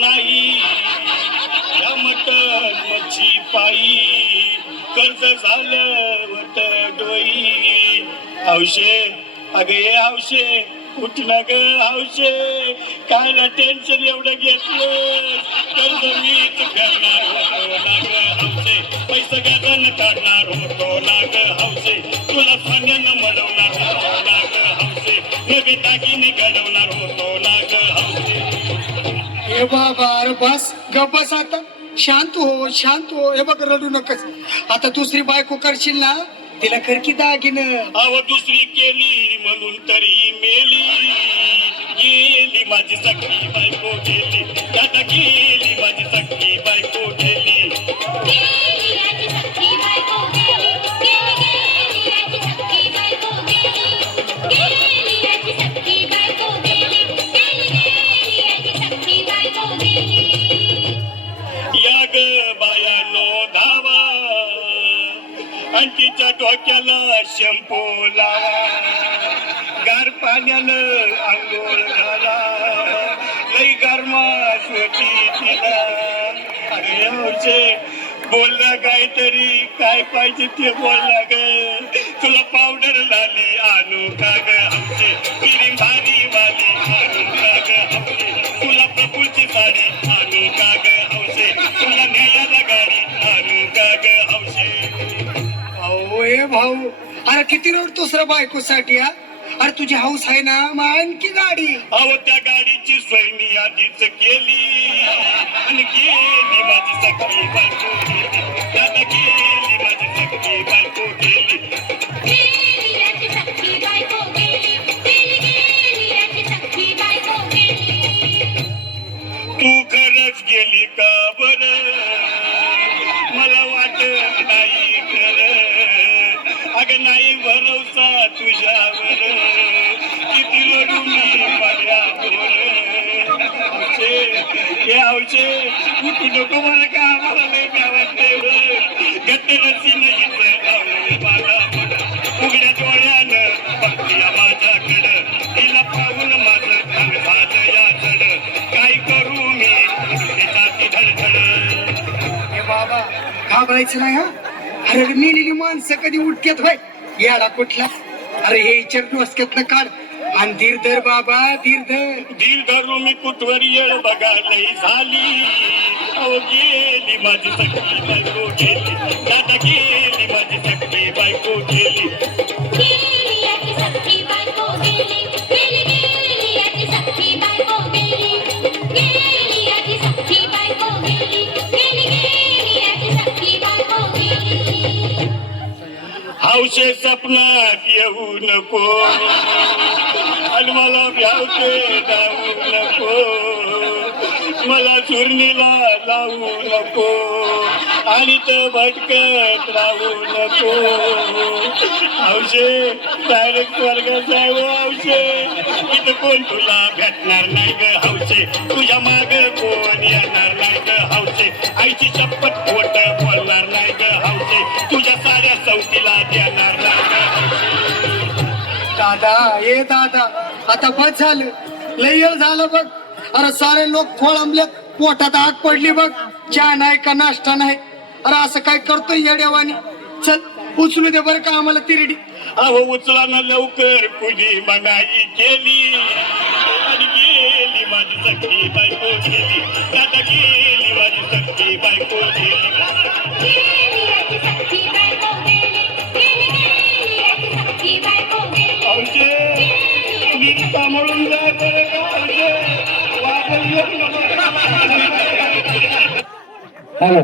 नाही. या मटण मच्छी पायी. कर्ज झालं वत डोई. हौशे अगे ये हौशे उठलं ना ग हौशे कायला टेन्शन एवढं घेतलं कर्ज मीच करणार होतो ना ग हौशे पैसे गाजन काढणार होतो ना घडवणार होतो ना हे बाबा अरे बस गप बस आता. शांत हो शांत हो. हे बघ रडू नकस. आता दुसरी बायको करशील ना तिला खरकी दागिन. अव दुसरी केली म्हणून तरी मेली. गेली माझी सखी बायको गेली. दादा गेली माझी सखी बायको गेली. आणि तिच्या डोक्याला शॅम्पू लावा. गार पाण्यानं आंघोळ घाला. लई गरमा होती तिला. अरे हौशे बोलला काहीतरी. काय पाहिजे ते बोलला ग. तुला पावडर लाली आणू का ग? आमचे पिरी भारी वाली अहो भाऊ. अरे किती रडतोस रे बायकोसाठी हा? अरे तुझी हाऊस आहे ना मग आणखी गाडी. अहो त्या गाडीची सोय मी आधीच केली. आणि गेली माझी सखी बायको. गेली दादा गेली माझी सखी बायको केली. तू खरंच गेली का बर? मला वाटत नाही. अग नाही भरोसा तुझ्यावर. किती रडू मी माझ्यावर औषे हे औषे तू नको मला का? आम्हाला नाही गावात गट्टे रसी नाही उघड्या डोळ्यानं बघतीया माझ्याकडं. तिला पाहून माझं या चढ काय करू मी? जाती धडधड. हे बाबा घाबरायचं नाही हा? अरे मेलेली माणसं कधी उठक्यात होय? याला कुठला? अरे हे इचर डोसक्यातनं काढ. आणि धीर धर बाबा धीर धर धीर धरू मी कुठवर येळ बघा लई झाली. अहो गेली माझी सखी बायको गेली दादा गेली. भावशे सपनात येऊ नको. आणि मला भ्यावते जाऊ नको. मला चुरणीला लावू नको. आणि तर भटकत राहू नको. औषे डायरेक्ट वर्गात जाऊ औषे इथं कोण तुला भेटणार नाही ग हौशे तुझ्या माग कोण येणार नाही ग हौशे आईची शपथ खोट दादा ए दादा आता बस झालं. लय झालं बघ. अरे सारे लोक खोळंबले पोटात आग पडली बघ. चहा नाही का नाश्ता नाही? अरे असं काय करतोय येड्यावानी चल उचलू दे बरं का आम्हाला तिरडी. अहो उचला ना लवकर. कुणी मनाई केली? आणि गेली माझी सखी बायको गेली. दादा गेली माझी सखी बायको. औषे वाजवू नको. हॅलो